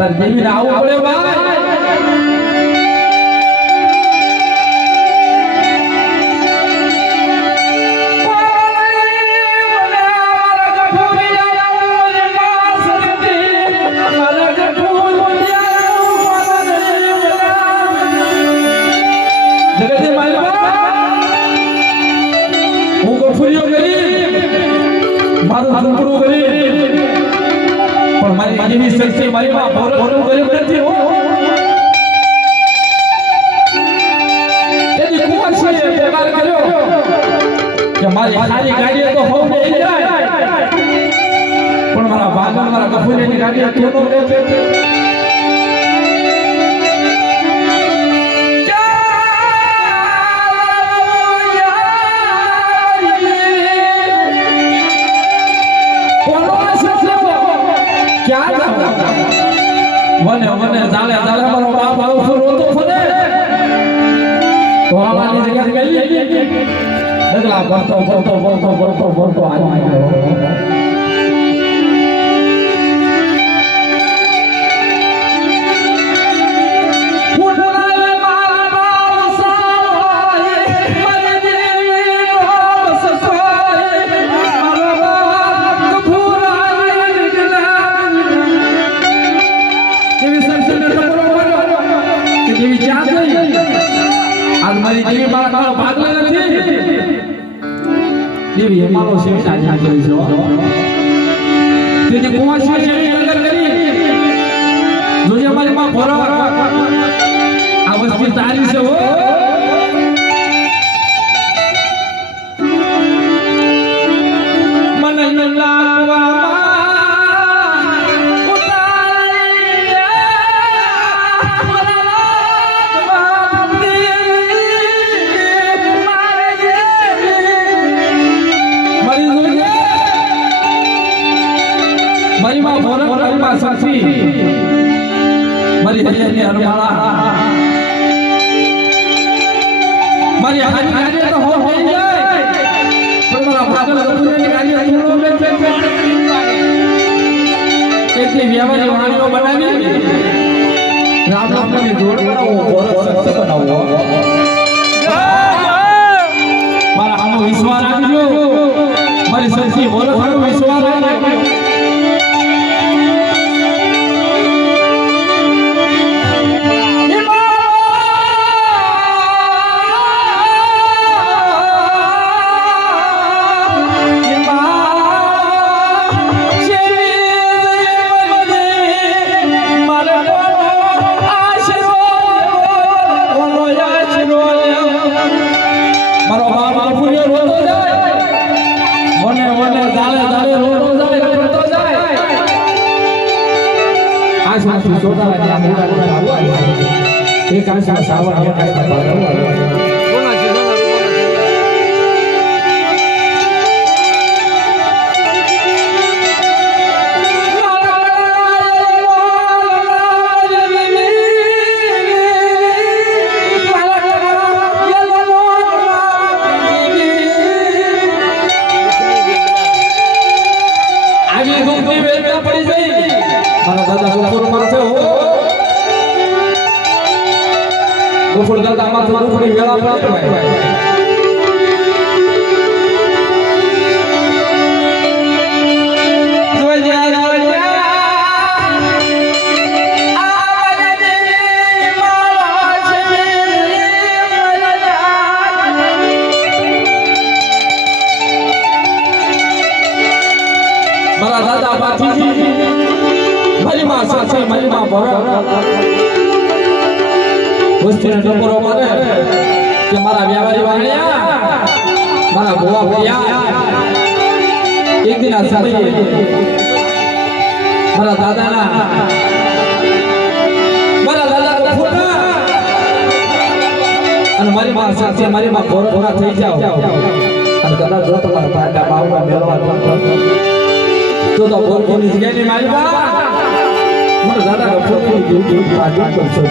તાર દેવીને આવું પડે ભાઈ મારી શક્તિ મારી માં બોરું ગરીબ નથી હો તેની કુંવરસીએ પોકાર કર્યો કે મારી હારી ગાડી તો હોવ નહીં જાય પણ મારા ભાગન મારા ગફુરીની ગાડી કેનો લે વને વને જાલે જાલે મારો બાપ આવતો રોતો ફરે તો આવાની જગ્યા ગઈ ડગલા ભરતો ભરતો ભરતો ભરતો ભરતો આવ્યો દેવી મારો શેષા જાગી છે તેથી કુંવરસી જેવી નગર કરી જોજે મારી માં ભરો આ વસ્તુ તારી છે હો મન લાગવા મારી માં ભોર મારી માં સાચી મારી હરિયાની હરમાળા મારી હારી ગાડી તો હો હોઈ જાય પણ મારા ભાગલ ગફુરીની ગાડી થોડો મે એટલી વ્યવહારી વાણીઓ બનાવી રામ રામની જોડ બનાવો ભોર સક્ષ બનાવો મારા આનો વિશ્વાસ રાખજો મારી સચી ભોર આનો વિશ્વાસ રાખજો એક આશા સાવર આશા પારવા આવી ગુમતી વેદના પડી ગઈ મારા દાદા ગફુર માથે હો ગફુર દાદા માથે દુખડી વેળા પડે મારા દાદા પાથીજી મારી માં સાચી મારી માં ભરો વસ્તીને ટકોરો મારે કે મારા વ્યાપારી વાણિયા મારા ભોવા ભૈયા એક દિન આ સાથે મારા દાદા ગફુરના અને મારી માં સાથે મારી માં ભોરા થઈ જાવ અને કદાચ જો તમારા પાટા બાવડા મેળવા તો બોલ બોલી જગ્યાની મારી માં મારા દાદા ગફુરની જીવ જીવ પાછળ કરશો